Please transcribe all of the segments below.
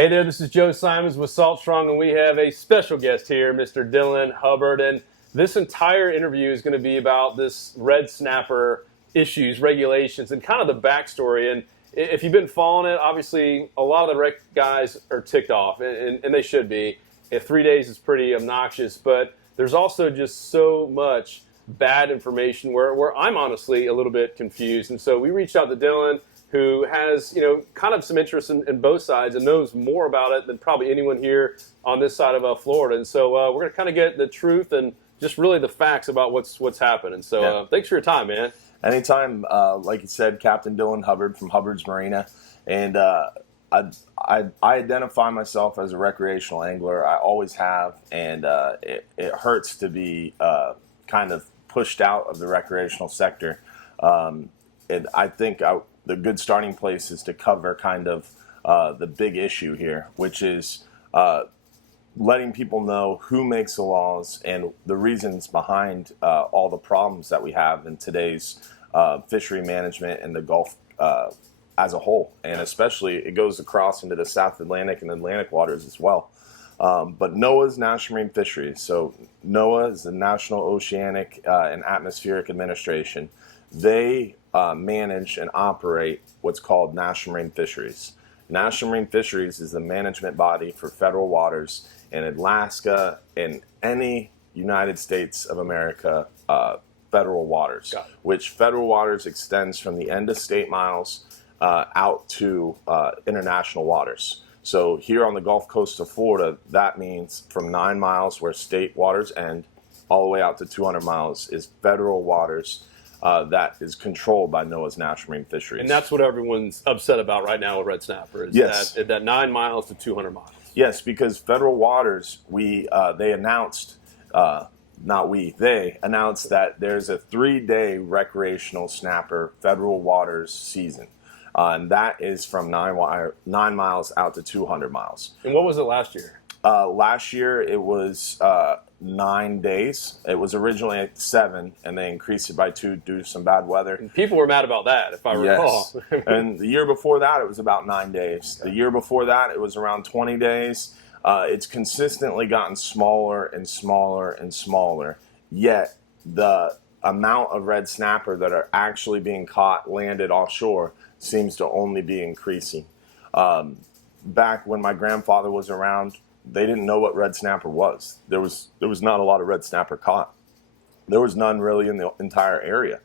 Hey there, this is Joe Simons with Salt Strong, and we have a special guest here, Mr. Dylan Hubbard. And this entire interview is going to be about this red snapper issues, regulations, and kind of the backstory. And if you've been following it, obviously a lot of the rec guys are ticked off, and they should be. If 3 days is pretty obnoxious, but there's also just so much bad information where I'm honestly a little bit confused. And so we reached out to Dylan, who has, kind of some interest in both sides and knows more about it than probably anyone here on this side of Florida. And so we're going to kind of get the truth and just really the facts about what's happened. And so thanks for your time, man. Anytime. Like you said, Captain Dylan Hubbard from Hubbard's Marina. And I identify myself as a recreational angler. I always have. And it hurts to be kind of pushed out of the recreational sector. And I think the good starting place is to cover kind of the big issue here, which is letting people know who makes the laws and the reasons behind all the problems that we have in today's fishery management and the Gulf as a whole. And especially it goes across into the South Atlantic and Atlantic waters as well. But Noaa's National Marine Fisheries. So Noaa is the National Oceanic and Atmospheric Administration. They manage and operate what's called National Marine Fisheries. National Marine Fisheries is the management body for federal waters in Alaska and any United States of America federal waters, which federal waters extends from the end of state miles out to international waters. So here on the Gulf Coast of Florida, that means from 9 miles where state waters end all the way out to 200 miles is federal waters that is controlled by Noaa's National Marine Fisheries. And that's what everyone's upset about right now with red snapper, is that 9 miles to 200 miles. Yes, because federal waters, they announced, they announced that there's a 3-day recreational snapper federal waters season. And that is from 9 miles out to 200 miles. And what was it last year? Last year it was 9 days. It was originally at 7, and they increased it by 2 due to some bad weather. And people were mad about that, if I recall. Yes. And the year before that, it was about 9 days. The year before that, it was around 20 days. It's consistently gotten smaller and smaller and smaller. Yet the amount of red snapper that are actually being caught landed offshore seems to only be increasing. Back when my grandfather was around, they didn't know what red snapper was. There was not a lot of red snapper caught. There was none really in the entire area.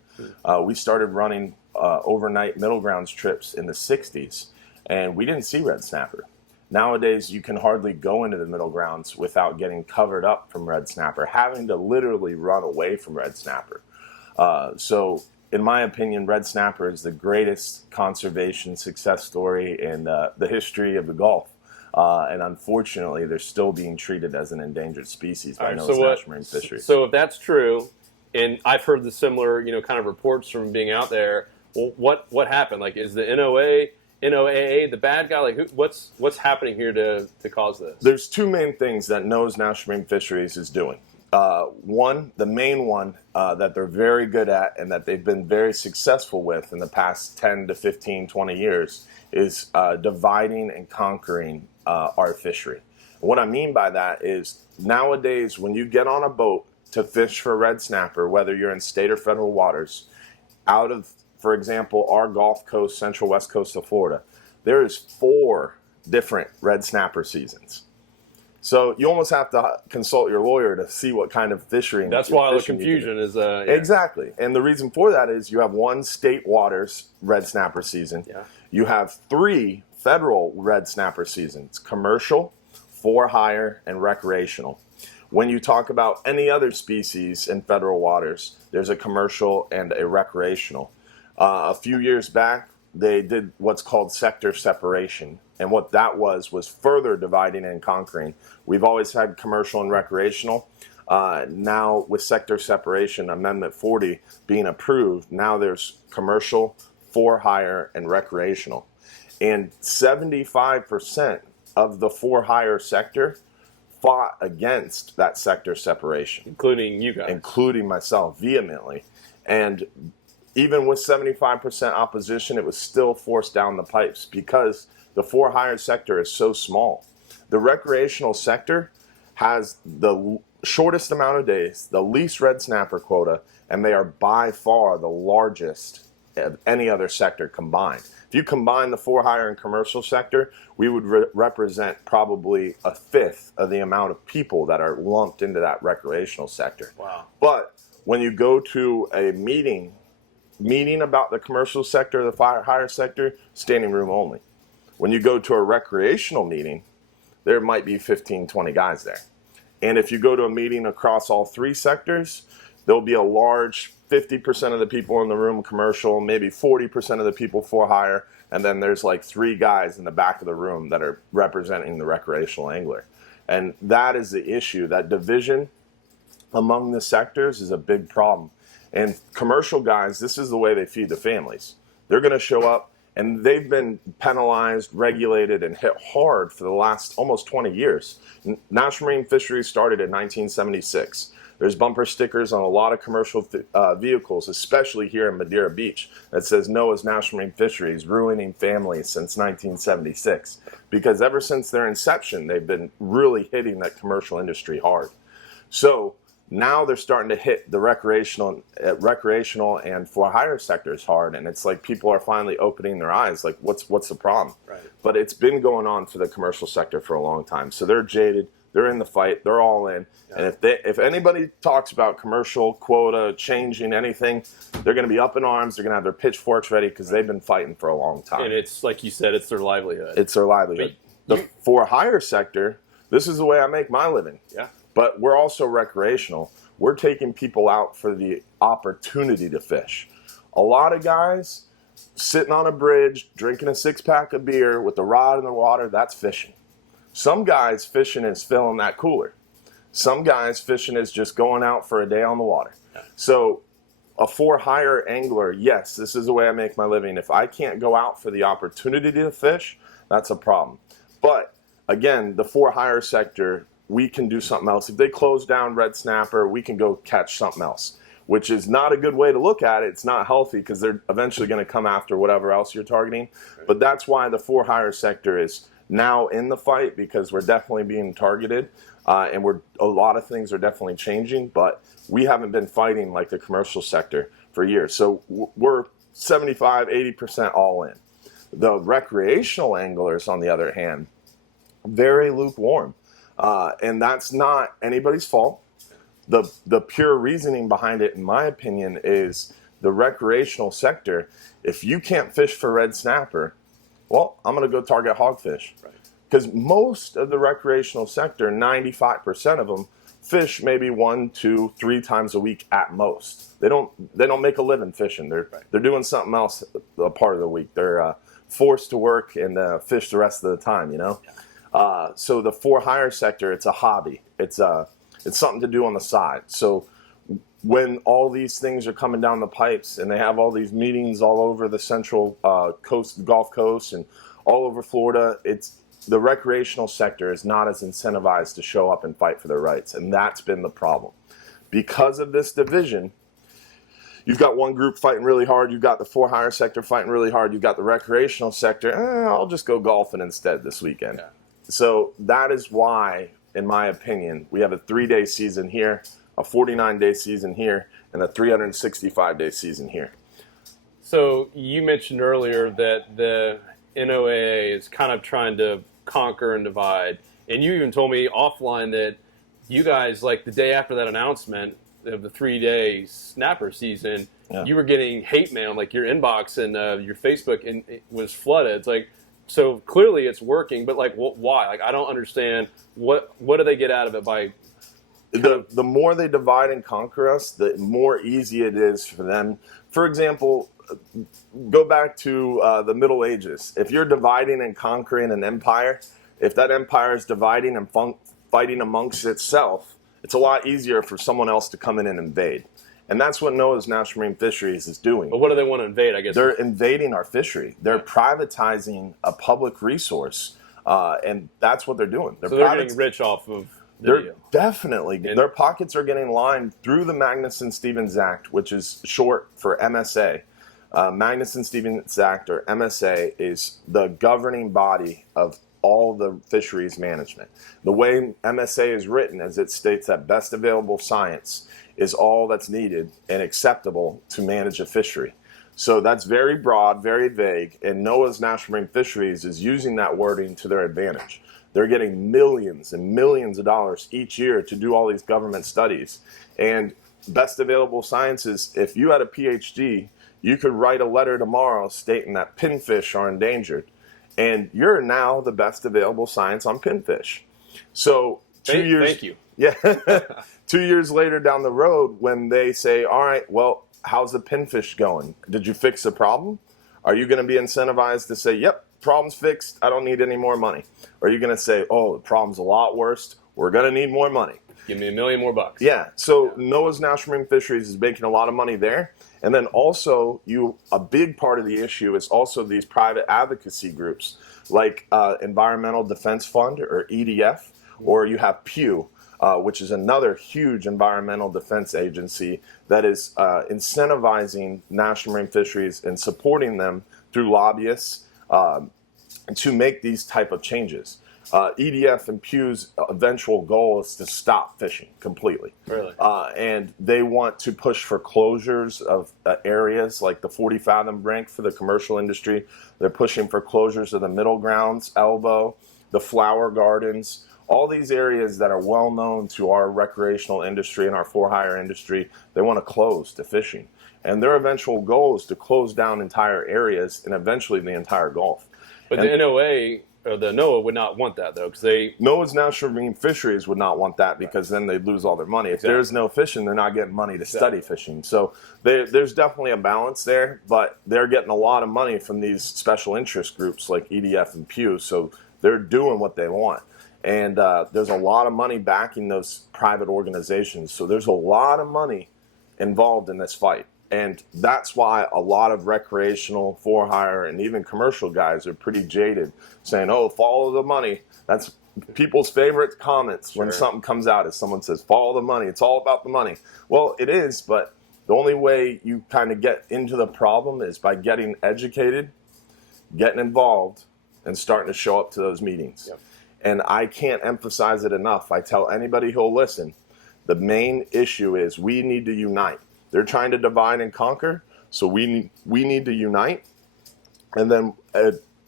We started running overnight middle grounds trips in the 60s, and we didn't see red snapper. Nowadays, you can hardly go into the middle grounds without getting covered up from red snapper, having to literally run away from red snapper. So in my opinion, red snapper is the greatest conservation success story in the history of the Gulf. And unfortunately, they're still being treated as an endangered species by Noaa's National Marine Fisheries. So if that's true, and I've heard the similar, kind of reports from being out there, well, what happened? Like, is the NOAA the bad guy? Like, what's happening here to cause this? There's 2 main things that Noaa's National Marine Fisheries is doing. One, the main one that they're very good at and that they've been very successful with in the past 10 to 15, 20 years is dividing and conquering our fishery. And what I mean by that is nowadays when you get on a boat to fish for red snapper, whether you're in state or federal waters, out of, for example, our Gulf Coast, central west coast of Florida, there is 4 different red snapper seasons. So you almost have to consult your lawyer to see what kind of fishery. That's why the confusion is. Exactly. And the reason for that is you have 1 state waters red snapper season. Yeah. You have 3 federal red snapper seasons, commercial, for hire, and recreational. When you talk about any other species in federal waters, there's a commercial and a recreational. A few years back, they did what's called sector separation. And what that was further dividing and conquering. We've always had commercial and recreational. Now with sector separation, Amendment 40 being approved, now there's commercial, for hire, and recreational. And 75% of the for hire sector fought against that sector separation. Including you guys. Including myself, vehemently. And even with 75% opposition, it was still forced down the pipes because the for-hire sector is so small. The recreational sector has the shortest amount of days, the least red snapper quota, and they are by far the largest of any other sector combined. If you combine the for-hire and commercial sector, we would represent probably a fifth of the amount of people that are lumped into that recreational sector. Wow. But when you go to a meeting about the commercial sector, the for-hire sector, standing room only. When you go to a recreational meeting, there might be 15, 20 guys there. And if you go to a meeting across all three sectors, there'll be a large 50% of the people in the room commercial, maybe 40% of the people for hire, and then there's like 3 guys in the back of the room that are representing the recreational angler. And that is the issue. That division among the sectors is a big problem. And commercial guys, this is the way they feed the families. They're going to show up, and they've been penalized, regulated, and hit hard for the last almost 20 years. National Marine Fisheries started in 1976. There's bumper stickers on a lot of commercial vehicles, especially here in Madeira Beach, that says Noaa's National Marine Fisheries, ruining families since 1976. Because ever since their inception, they've been really hitting that commercial industry hard. So now they're starting to hit the recreational and for-hire sectors hard, and it's like people are finally opening their eyes, like what's the problem? Right. But it's been going on for the commercial sector for a long time. So they're jaded. They're in the fight. They're all in. Yeah. And if anybody talks about commercial quota changing anything, they're going to be up in arms. They're going to have their pitchforks ready because they've been fighting for a long time. And it's like you said, it's their livelihood. It's their livelihood. The for-hire sector, this is the way I make my living. Yeah. But we're also recreational. We're taking people out for the opportunity to fish. A lot of guys sitting on a bridge, drinking a 6-pack of beer with the rod in the water, that's fishing. Some guys fishing is filling that cooler. Some guys fishing is just going out for a day on the water. Yeah. So a for-hire angler, yes, this is the way I make my living. If I can't go out for the opportunity to fish, that's a problem. But again, the for-hire sector, we can do something else. If they close down red snapper, we can go catch something else, which is not a good way to look at it. It's not healthy because they're eventually going to come after whatever else you're targeting. Right. But that's why the for-hire sector is now in the fight, because we're definitely being targeted, and a lot of things are definitely changing, but we haven't been fighting like the commercial sector for years. So we're 75, 80% all in. The recreational anglers, on the other hand, very lukewarm. And that's not anybody's fault. The pure reasoning behind it, in my opinion, is the recreational sector. If you can't fish for red snapper, well, I'm going to go target hogfish. Because most of the recreational sector, 95% of them, fish maybe 1, 2, 3 times a week at most. They don't make a living fishing. They're doing something else a part of the week. They're forced to work and fish the rest of the time, you know? Yeah. So the for-hire sector, it's a hobby. It's something to do on the side. So when all these things are coming down the pipes and they have all these meetings all over the central coast, the Gulf Coast, and all over Florida, the recreational sector is not as incentivized to show up and fight for their rights. And that's been the problem. Because of this division, you've got one group fighting really hard. You've got the for-hire sector fighting really hard. You've got the recreational sector. I'll just go golfing instead this weekend. Yeah. So that is why, in my opinion, we have a 3-day season here, a 49-day season here, and a 365-day season here. So you mentioned earlier that the NOAA is kind of trying to conquer and divide, and you even told me offline that you guys, like the day after that announcement of the 3-day snapper season, you were getting hate mail, like your inbox and your Facebook, and it was flooded. It's like, so clearly it's working, but like, why? Like, I don't understand. What do they get out of it by? The more they divide and conquer us, the more easy it is for them. For example, go back to the Middle Ages. If you're dividing and conquering an empire, if that empire is dividing and fighting amongst itself, it's a lot easier for someone else to come in and invade. And that's what Noaa's National Marine Fisheries is doing. But what do they want to invade, I guess? They're invading our fishery. They're privatizing a public resource, and that's what they're doing. So they're getting rich off of They're definitely, their pockets are getting lined through the Magnuson-Stevens Act, which is short for MSA. Magnuson Stevens Act, or MSA, is the governing body of all the fisheries management. The way MSA is written, as it states that best available science is all that's needed and acceptable to manage a fishery. So that's very broad, very vague, and NOAA's National Marine Fisheries is using that wording to their advantage. They're getting millions and millions of dollars each year to do all these government studies. And best available science is, if you had a PhD, you could write a letter tomorrow stating that pinfish are endangered, and you're now the best available science on pinfish. So Thank you. Yeah. 2 years later down the road, when they say, all right, well, how's the pinfish going? Did you fix the problem? Are you going to be incentivized to say, yep, problem's fixed, I don't need any more money? Or are you going to say, oh, the problem's a lot worse, we're going to need more money? Give me $1 million more bucks. Yeah, so NOAA's National Marine Fisheries is making a lot of money there. And then also, a big part of the issue is also these private advocacy groups like Environmental Defense Fund, or EDF, or you have Pew, which is another huge environmental defense agency that is incentivizing national marine fisheries and supporting them through lobbyists to make these type of changes. EDF and Pew's eventual goal is to stop fishing completely. Really? And they want to push for closures of areas like the 40 fathom brink for the commercial industry. They're pushing for closures of the middle grounds, Elbow, the flower gardens, all these areas that are well known to our recreational industry and our for-hire industry. They want to close to fishing. And their eventual goal is to close down entire areas and eventually the entire Gulf. But the NOA, or the NOAA, would not want that, though, because NOAA's National Marine Fisheries would not want that, because then they'd lose all their money. If there's no fishing, they're not getting money to study fishing. So there's definitely a balance there, but they're getting a lot of money from these special interest groups like EDF and Pew, so they're doing what they want. And there's a lot of money backing those private organizations, so there's a lot of money involved in this fight. And that's why a lot of recreational, for-hire, and even commercial guys are pretty jaded, saying, oh, follow the money. That's people's favorite comments when something comes out, is someone says, follow the money. It's all about the money. Well, it is, but the only way you kind of get into the problem is by getting educated, getting involved, and starting to show up to those meetings. Yep. And I can't emphasize it enough. I tell anybody who'll listen, the main issue is we need to unite. They're trying to divide and conquer, so we need to unite. And then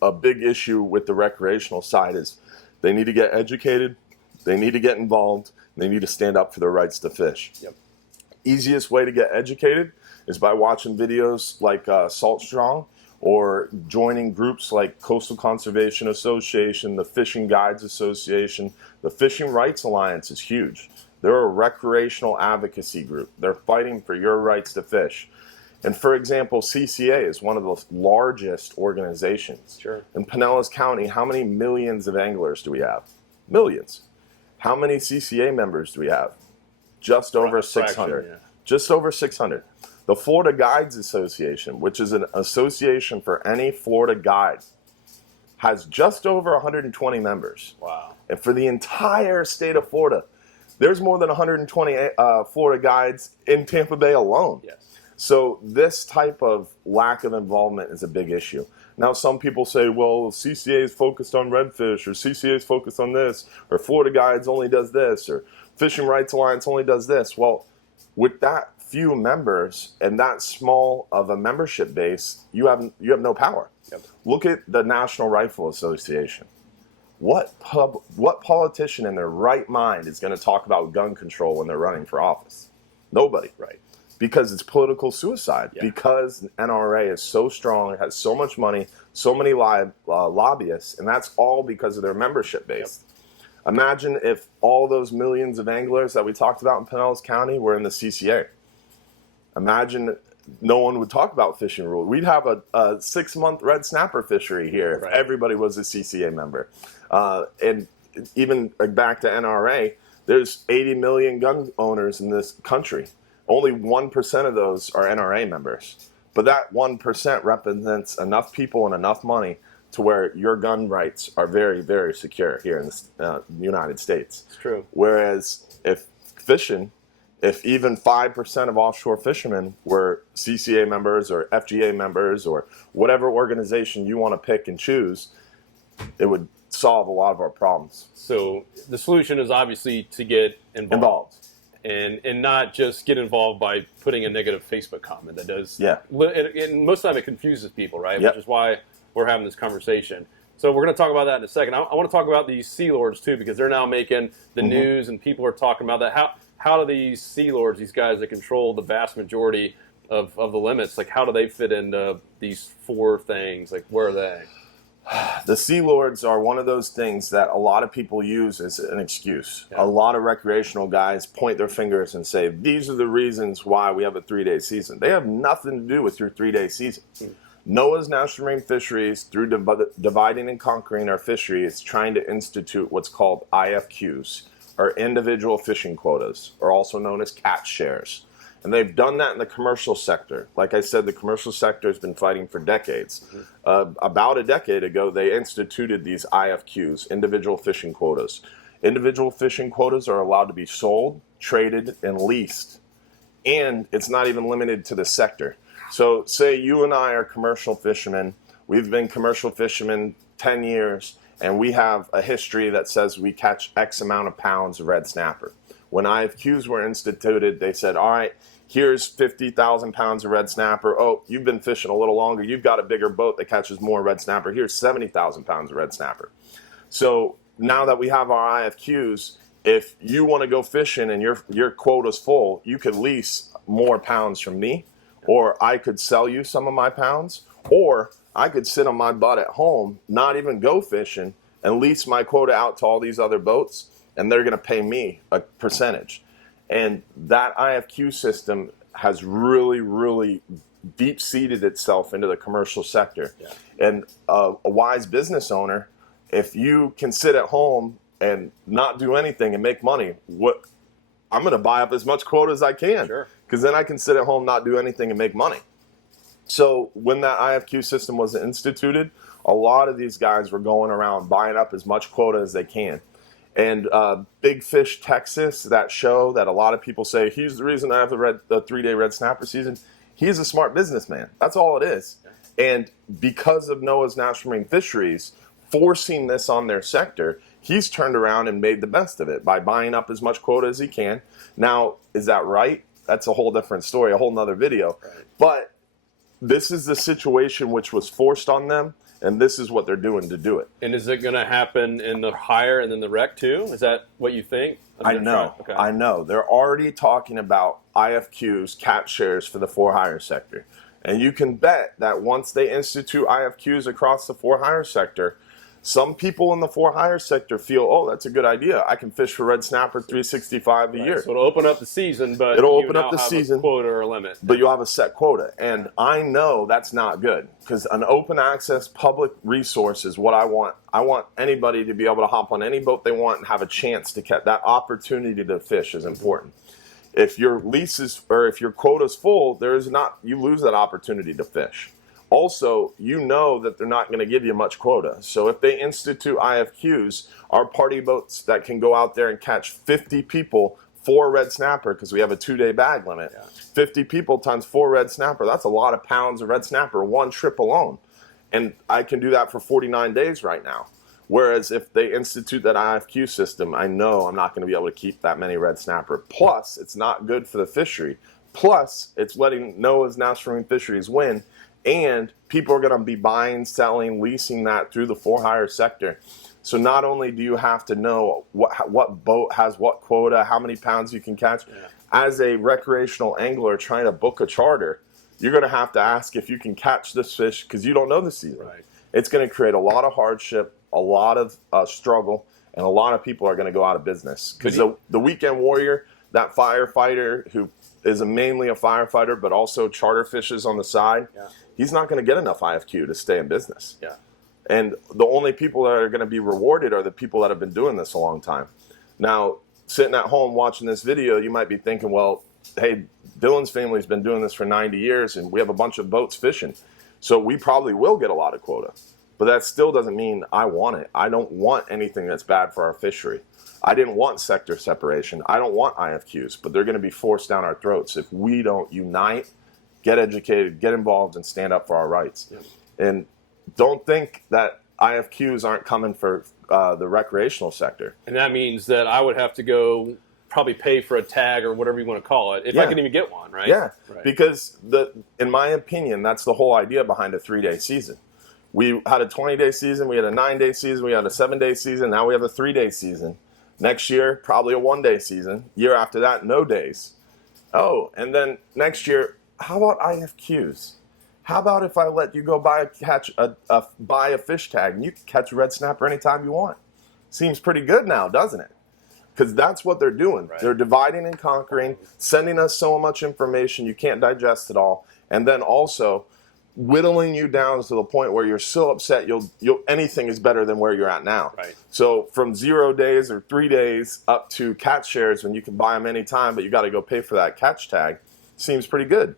a big issue with the recreational side is they need to get educated, they need to get involved, they need to stand up for their rights to fish. Yep. Easiest way to get educated is by watching videos like Salt Strong, or joining groups like Coastal Conservation Association, the Fishing Guides Association. The Fishing Rights Alliance is huge. They're a recreational advocacy group. They're fighting for your rights to fish. And for example, CCA is one of the largest organizations. Sure. In Pinellas County, how many millions of anglers do we have? Millions. How many CCA members do we have? Just over 600. Yeah. Just over 600. The Florida Guides Association, which is an association for any Florida guide, has just over 120 members. Wow. And for the entire state of Florida, there's more than 120 Florida guides in Tampa Bay alone. Yes. So this type of lack of involvement is a big issue. Now, some people say, well, CCA is focused on redfish, or CCA is focused on this, or Florida Guides only does this, or Fishing Rights Alliance only does this. Well, with that few members and that small of a membership base, you have no power. Yep. Look at the National Rifle Association. What politician in their right mind is going to talk about gun control when they're running for office? Nobody. Right. Because it's political suicide. Yeah. Because NRA is so strong, it has so much money, so many lobbyists, and that's all because of their membership base. Yep. Imagine if all those millions of anglers that we talked about in Pinellas County were in the CCA. Imagine no one would talk about fishing rules. We'd have a 6-month red snapper fishery here if everybody was a CCA member. And even back to NRA, there's 80 million gun owners in this country. Only 1% of those are NRA members. But that 1% represents enough people and enough money to where your gun rights are very, very secure here in the United States. It's true. Whereas if fishing If even 5% of offshore fishermen were CCA members or FGA members or whatever organization you want to pick and choose, it would solve a lot of our problems. So the solution is obviously to get involved. And not just get involved by putting a negative Facebook comment that does. Yeah. And most of the time it confuses people, right? Yep. Which is why we're having this conversation. So we're going to talk about that in a second. I want to talk about these Sea Lords too, because they're now making the news and people are talking about that. How do these Sea Lords, these guys that control the vast majority of the limits, like how do they fit into these four things? Like where are they? The Sea Lords are one of those things that a lot of people use as an excuse. Yeah. A lot of recreational guys point their fingers and say, these are the reasons why we have a 3-day season. They have nothing to do with your 3-day season. Noaa's National Marine Fisheries, through dividing and conquering our fishery, is trying to institute what's called IFQs, or individual fishing quotas, or also known as catch shares. And they've done that in the commercial sector. Like I said, the commercial sector has been fighting for decades. About a decade ago, they instituted these IFQs, individual fishing quotas. Individual fishing quotas are allowed to be sold, traded, and leased. And it's not even limited to the sector. So say you and I are commercial fishermen. We've been commercial fishermen 10 years, and we have a history that says we catch X amount of pounds of red snapper. When IFQs were instituted, they said, all right, here's 50,000 pounds of red snapper. Oh, you've been fishing a little longer. You've got a bigger boat that catches more red snapper. Here's 70,000 pounds of red snapper. So now that we have our IFQs, if you want to go fishing and your quota's full, you could lease more pounds from me, or I could sell you some of my pounds, or I could sit on my butt at home, not even go fishing, and lease my quota out to all these other boats, and they're going to pay me a percentage. And that IFQ system has really, really deep-seated itself into the commercial sector. Yeah. And a wise business owner, if you can sit at home and not do anything and make money, I'm going to buy up as much quota as I can. Sure. Because then I can sit at home, not do anything, and make money. So when that IFQ system was instituted, a lot of these guys were going around buying up as much quota as they can. And Big Fish Texas, that show that a lot of people say, he's the reason I have the 3-day red snapper season. He's a smart businessman. That's all it is. And because of Noaa's National Marine Fisheries forcing this on their sector, he's turned around and made the best of it by buying up as much quota as he can. Now, is that right? That's a whole different story, a whole nother video. Right. But this is the situation which was forced on them, and this is what they're doing to do it. And is it going to happen in the hire and then the rec too? Is that what you think? I know. Okay. I know. They're already talking about IFQs, catch shares for the for-hire sector. And you can bet that once they institute IFQs across the for-hire sector, some people in the for-hire sector feel, oh, that's a good idea. I can fish for red snapper 365 a year. So it'll open up the season, but it'll open up the season, a quota or a limit. But you'll have a set quota. And I know that's not good, because an open access public resource is what I want. I want anybody to be able to hop on any boat they want and have a chance to catch. That opportunity to fish is important. If your leases or if your quota's full, you lose that opportunity to fish. Also, you know that they're not going to give you much quota. So if they institute IFQs, our party boats that can go out there and catch 50 people for red snapper, because we have a 2-day bag limit, 50 people times 4 red snapper, that's a lot of pounds of red snapper, one trip alone. And I can do that for 49 days right now. Whereas if they institute that IFQ system, I know I'm not going to be able to keep that many red snapper. Plus, it's not good for the fishery. Plus, it's letting Noaa's National Marine Fisheries win. And people are going to be buying, selling, leasing that through the for-hire sector. So not only do you have to know what boat has what quota, how many pounds you can catch, as a recreational angler trying to book a charter, you're going to have to ask if you can catch this fish because you don't know the season. Right. It's going to create a lot of hardship, a lot of struggle, and a lot of people are going to go out of business. Because the weekend warrior, that firefighter who is mainly a firefighter but also charter fishes on the side, he's not going to get enough IFQ to stay in business. Yeah. And the only people that are going to be rewarded are the people that have been doing this a long time. Now, sitting at home watching this video, you might be thinking, well, hey, Dylan's family's been doing this for 90 years, and we have a bunch of boats fishing. So we probably will get a lot of quota. but that still doesn't mean I want it. I don't want anything that's bad for our fishery. I didn't want sector separation. I don't want IFQs, but they're going to be forced down our throats if we don't unite, get educated, get involved, and stand up for our rights. Yeah. And don't think that IFQs aren't coming for the recreational sector. And that means that I would have to go probably pay for a tag or whatever you want to call it, if I can even get one, right? Yeah, right. Because in my opinion, that's the whole idea behind a 3-day season. We had a 20-day season, we had a 9-day season, we had a 7-day season, now we have a 3-day season. Next year, probably a 1-day season. Year after that, no days. Oh, and then next year, how about IFQs? How about if I let you go buy a fish tag and you can catch a red snapper anytime you want? Seems pretty good now, doesn't it? Because that's what they're doing. Right. They're dividing and conquering, sending us so much information you can't digest it all, and then also whittling you down to the point where you're so upset you'll anything is better than where you're at now. Right. So from 0 days or 3 days up to catch shares when you can buy them anytime, but you got to go pay for that catch tag, seems pretty good.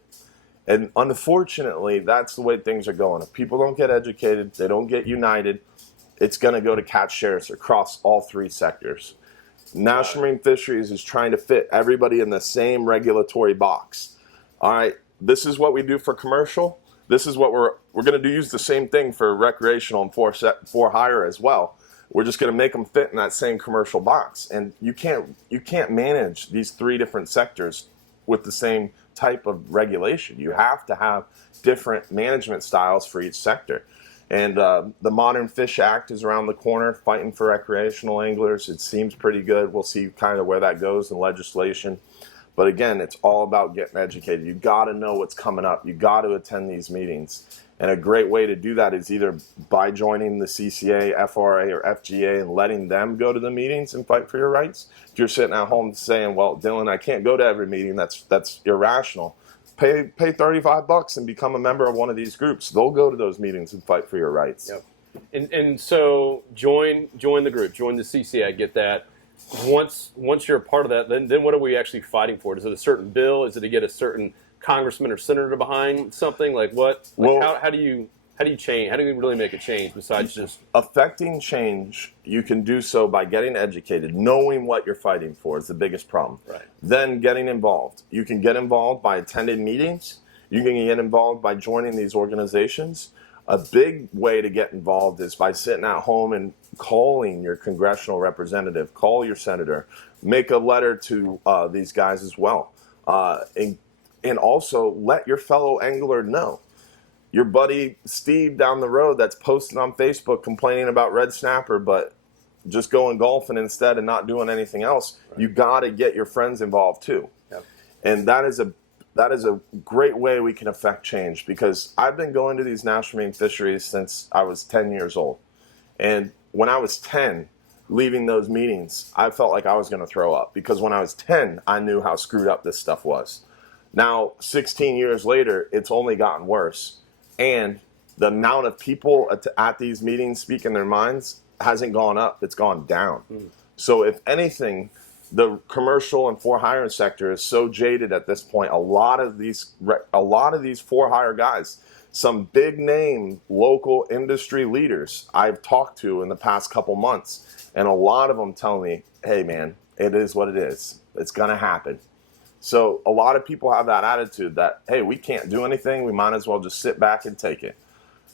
And unfortunately, that's the way things are going. If people don't get educated, they don't get united, it's going to go to catch shares across all 3 sectors. National Marine Fisheries is trying to fit everybody in the same regulatory box. All right, this is what we do for commercial. This is what we're going to use the same thing for recreational and for hire as well. We're just going to make them fit in that same commercial box. And you can't manage these 3 different sectors with the same type of regulation. You have to have different management styles for each sector. And the Modern Fish Act is around the corner, fighting for recreational anglers. It seems pretty good. We'll see kind of where that goes in legislation. But again, it's all about getting educated. You got to know what's coming up. You got to attend these meetings. And a great way to do that is either by joining the CCA, FRA, or FGA and letting them go to the meetings and fight for your rights. If you're sitting at home saying, well, Dylan, I can't go to every meeting, that's irrational. Pay $35 and become a member of one of these groups. They'll go to those meetings and fight for your rights. Yep. And so join the group, join the CCA. I get that. Once you're a part of that, then what are we actually fighting for? Is it a certain bill? Is it to get a certain congressman or senator behind something? Like what? Like well, how do you change? How do you really make a change besides just affecting change? You can do so by getting educated, knowing what you're fighting for is the biggest problem. Right. Then getting involved. You can get involved by attending meetings. You can get involved by joining these organizations. A big way to get involved is by sitting at home and calling your congressional representative, call your senator, make a letter to these guys as well, and also let your fellow angler know. Your buddy Steve down the road that's posting on Facebook complaining about red snapper, but just going golfing instead and not doing anything else. Right. You got to get your friends involved too. Yep. And that is a great way we can affect change, because I've been going to these National Marine Fisheries since I was 10 years old. And when I was 10, leaving those meetings, I felt like I was going to throw up, because when I was 10, I knew how screwed up this stuff was. Now, 16 years later, it's only gotten worse. And the amount of people at these meetings speaking their minds hasn't gone up, it's gone down. So if anything, the commercial and for-hire sector is so jaded at this point. A lot of these for-hire guys, some big-name local industry leaders I've talked to in the past couple months, and a lot of them tell me, hey, man, it is what it is. It's going to happen. So a lot of people have that attitude that, hey, we can't do anything. We might as well just sit back and take it.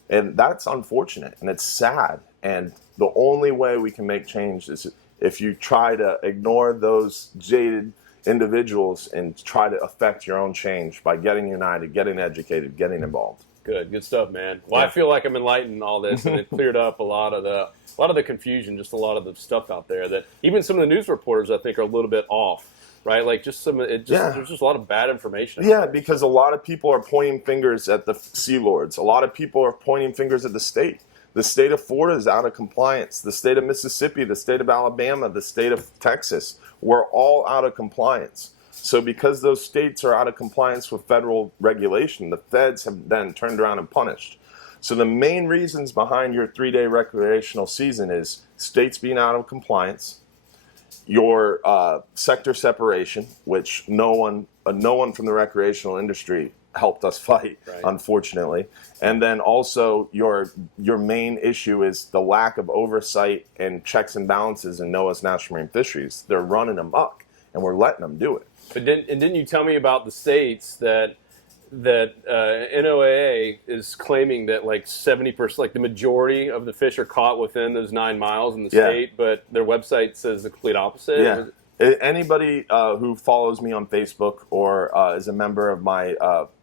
And that's unfortunate, and it's sad. And the only way we can make change is if you try to ignore those jaded individuals and try to affect your own change by getting united, getting educated, getting involved. Good stuff, man. Well, yeah. I feel like I'm enlightened in all this, and it cleared up a lot of the confusion, just a lot of the stuff out there that even some of the news reporters I think are a little bit off. Right, like there's just a lot of bad information. Yeah, because a lot of people are pointing fingers at the Sea Lords. A lot of people are pointing fingers at the state. The state of Florida is out of compliance. The state of Mississippi, the state of Alabama, the state of Texas, we're all out of compliance. So because those states are out of compliance with federal regulation, the feds have then turned around and punished. So the main reasons behind your 3-day recreational season is states being out of compliance, your sector separation, which no one from the recreational industry helped us fight, Right. unfortunately. And then also your main issue is the lack of oversight and checks and balances in Noaa's National Marine Fisheries. They're running amok, and we're letting them do it. But didn't you tell me about the states that NOAA is claiming that like 70%, like the majority of the fish are caught within those 9 miles in the state, but their website says the complete opposite? Yeah. Anybody who follows me on Facebook or is a member of my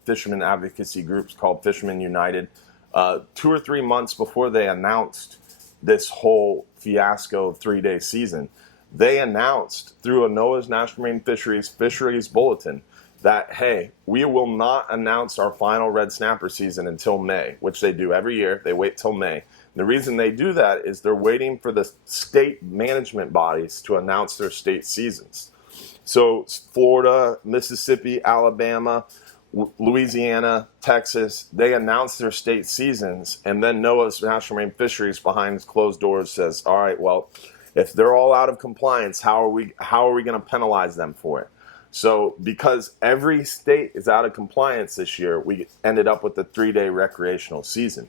fisherman advocacy groups called Fishermen United, 2 or 3 months before they announced this whole fiasco of 3-day season, they announced through a Noaa's National Marine Fisheries bulletin that, hey, we will not announce our final red snapper season until May, which they do every year. They wait till May. The reason they do that is they're waiting for the state management bodies to announce their state seasons. So Florida, Mississippi, Alabama, Louisiana, Texas, they announce their state seasons, and then Noaa's National Marine Fisheries behind closed doors says, all right, well, if they're all out of compliance, how are we going to penalize them for it? So because every state is out of compliance this year, we ended up with the 3-day recreational season.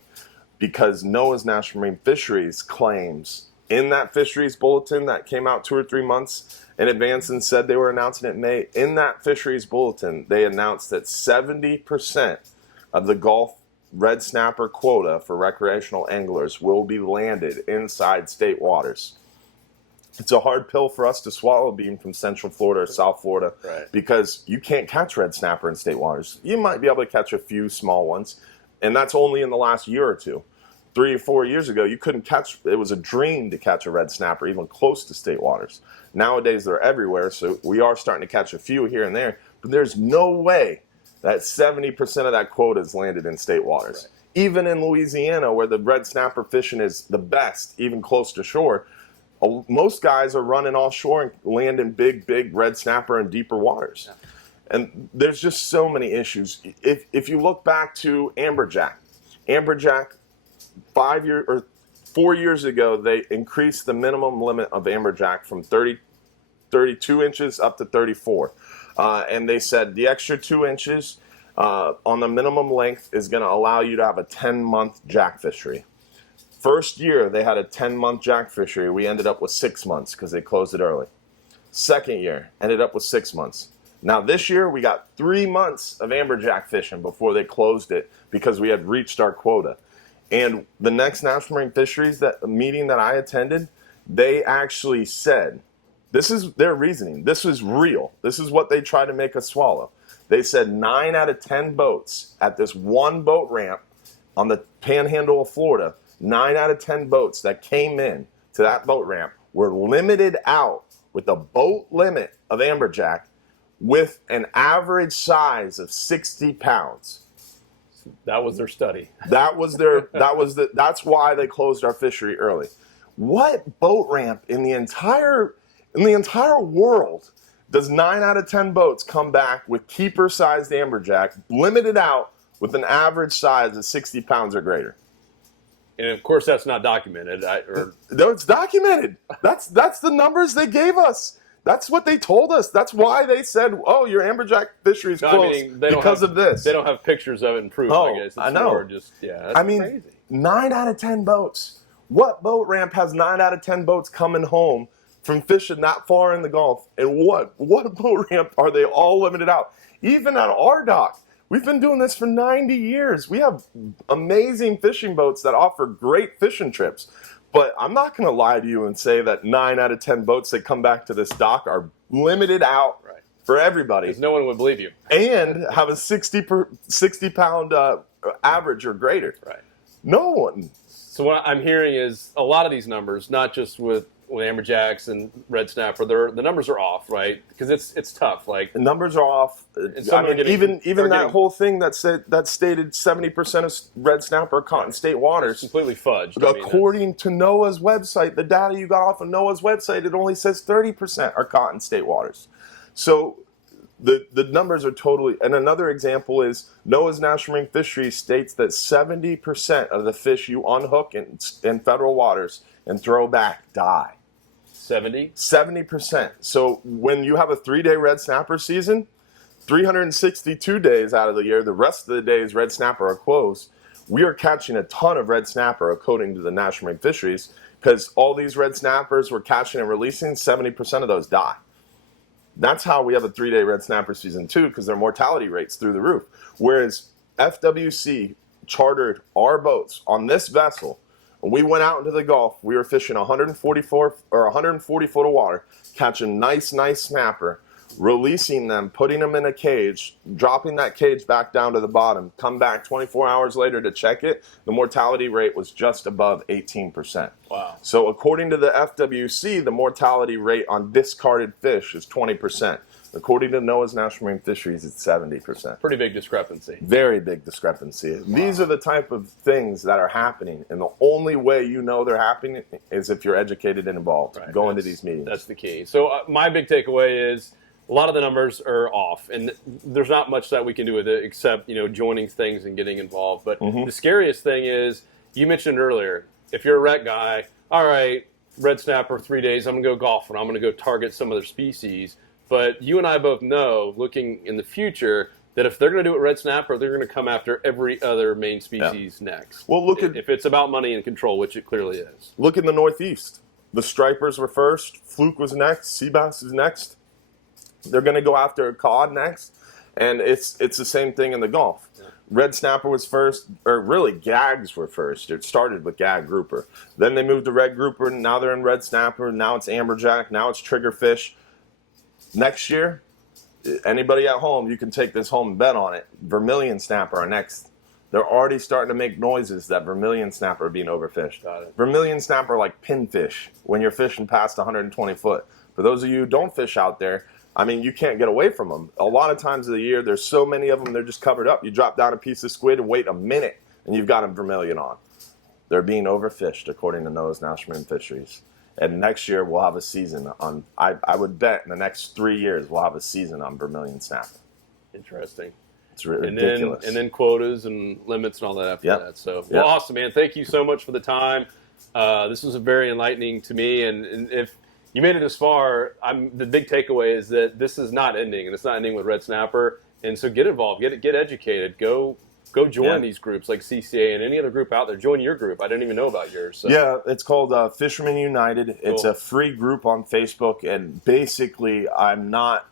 Because Noaa's National Marine Fisheries claims in that fisheries bulletin that came out 2 or 3 months in advance and said they were announcing it in May, in that fisheries bulletin, they announced that 70% of the Gulf red snapper quota for recreational anglers will be landed inside state waters. It's a hard pill for us to swallow being from Central Florida or South Florida, right, because you can't catch red snapper in state waters. You might be able to catch a few small ones, and that's only in the last year or two. 3 or 4 years ago, you couldn't catch, it was a dream to catch a red snapper even close to state waters. Nowadays, they're everywhere, so we are starting to catch a few here and there, but there's no way that 70% of that quota is landed in state waters. Right. Even in Louisiana, where the red snapper fishing is the best, even close to shore, most guys are running offshore and landing big red snapper in deeper waters. Yeah. And there's just so many issues. If you look back to amberjack, 4 years ago, they increased the minimum limit of amberjack from 32 inches up to 34. And they said the extra 2 inches on the minimum length is going to allow you to have a 10-month jack fishery. First year, they had a 10-month jack fishery. We ended up with 6 months because they closed it early. Second year, ended up with 6 months. Now this year, we got 3 months of amberjack fishing before they closed it because we had reached our quota. And the next National Marine Fisheries meeting that I attended, they actually said, this is their reasoning. This is real. This is what they try to make us swallow. They said 9 out of 10 boats at this one boat ramp on the panhandle of Florida, 9 out of 10 boats that came in to that boat ramp were limited out with a boat limit of amberjack with an average size of 60 pounds. That was their study. That's why they closed our fishery early. What boat ramp in the entire world does 9 out of 10 boats come back with keeper-sized amberjack, limited out with an average size of 60 pounds or greater? And of course, that's not documented. No, it's documented. That's the numbers they gave us. That's what they told us. That's why they said, "Oh, your amberjack fishery is closed because of this." They don't have pictures of it and proof. I guess. I know. That's crazy. 9 out of 10 boats. What boat ramp has 9 out of 10 boats coming home from fishing that far in the Gulf? And what boat ramp are they all limited out? Even at our dock. We've been doing this for 90 years. We have amazing fishing boats that offer great fishing trips. But I'm not going to lie to you and say that 9 out of 10 boats that come back to this dock are limited out for everybody. Because no one would believe you. And have a 60-pound average or greater. Right. No one. So what I'm hearing is a lot of these numbers, not just with amberjacks and red snapper, the numbers are off, right? Because it's tough. Like the numbers are off. Even that whole thing that stated 70% of red snapper are caught in state waters. It's completely fudged. According to Noaa's website, the data you got off of Noaa's website, it only says 30% are caught in state waters. So the numbers are totally. And another example is Noaa's National Marine Fisheries states that 70% of the fish you unhook in federal waters and throw back die. 70%. So when you have a 3-day red snapper season, 362 days out of the year, the rest of the days red snapper are closed. We are catching a ton of red snapper according to the National Marine Fisheries, because all these red snappers we're catching and releasing, 70% of those die. That's how we have a 3-day red snapper season too, because their mortality rate's through the roof. Whereas FWC chartered our boats on this vessel. When we went out into the Gulf, we were fishing 140 foot of water, catching nice snapper, releasing them, putting them in a cage, dropping that cage back down to the bottom, come back 24 hours later to check it, the mortality rate was just above 18%. Wow. So according to the FWC, the mortality rate on discarded fish is 20%. According to Noaa's National Marine Fisheries, it's 70%. Pretty big discrepancy. Very big discrepancy. Wow. These are the type of things that are happening, and the only way you know they're happening is if you're educated and involved. Right. Going to these meetings. That's the key. So my big takeaway is a lot of the numbers are off, and there's not much that we can do with it except, joining things and getting involved. But the scariest thing is, you mentioned earlier, if you're a rec guy, all right, red snapper, 3 days, I'm going to go golfing, I'm going to go target some other species. But you and I both know, looking in the future, that if they're going to do it red snapper, they're going to come after every other main species next. Well, if it's about money and control, which it clearly is. Look in the Northeast. The stripers were first, fluke was next, sea bass is next. They're going to go after cod next, and it's the same thing in the Gulf. Yeah. Red snapper was first, or really gags were first. It started with gag grouper. Then they moved to red grouper, and now they're in red snapper. Now it's amberjack. Now it's triggerfish. Next year, anybody at home, you can take this home and bet on it. Vermilion snapper are next. They're already starting to make noises that vermilion snapper are being overfished. Got it. Vermilion snapper are like pinfish when you're fishing past 120 foot. For those of you who don't fish out there, you can't get away from them. A lot of times of the year, there's so many of them, they're just covered up. You drop down a piece of squid and wait a minute, and you've got them vermilion on. They're being overfished, according to Noaa's National Marine Fisheries. And next year, we'll have a season on, I would bet in the next 3 years, we'll have a season on vermilion snapper. Interesting. It's ridiculous. And then quotas and limits and all that after that. So, well, awesome, man. Thank you so much for the time. This was very enlightening to me. And if you made it this far, the big takeaway is that this is not ending, and it's not ending with red snapper. And so get involved, get educated, go join these groups like CCA and any other group out there. Join your group. I didn't even know about yours. So. Yeah, it's called Fishermen United. Cool. It's a free group on Facebook, and basically, I'm not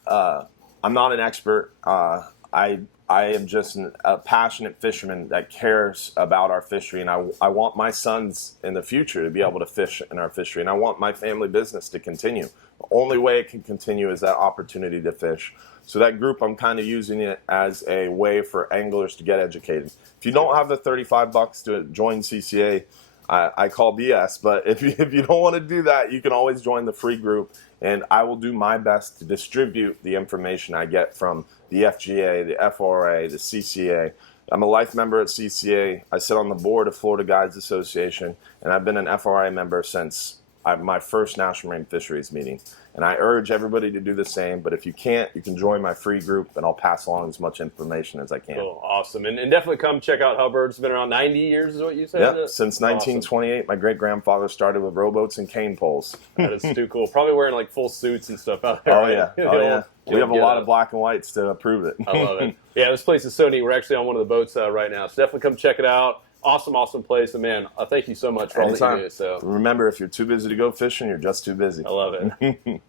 an expert. I am just a passionate fisherman that cares about our fishery, and I want my sons in the future to be able to fish in our fishery, and I want my family business to continue. The only way it can continue is that opportunity to fish. So that group, I'm kind of using it as a way for anglers to get educated. If you don't have the $35 to join CCA, I call BS, but if you don't want to do that, you can always join the free group, and I will do my best to distribute the information I get from the FGA, the FRA, the CCA. I'm a life member at CCA. I sit on the board of Florida Guides Association, and I've been an FRA member since my first National Marine Fisheries meeting. And I urge everybody to do the same, but if you can't, you can join my free group, and I'll pass along as much information as I can. Cool, awesome. And definitely come check out Hubbard. It's been around 90 years is what you said? Yeah, since 1928. Awesome. My great-grandfather started with rowboats and cane poles. That is too cool. Probably wearing like full suits and stuff out there. Oh, right? Yeah. We have a lot of black and whites to prove it. I love it. Yeah, this place is so neat. We're actually on one of the boats right now, so definitely come check it out. Awesome place. And, man, thank you so much for all that you do. So. Remember, if you're too busy to go fishing, you're just too busy. I love it.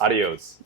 Adios.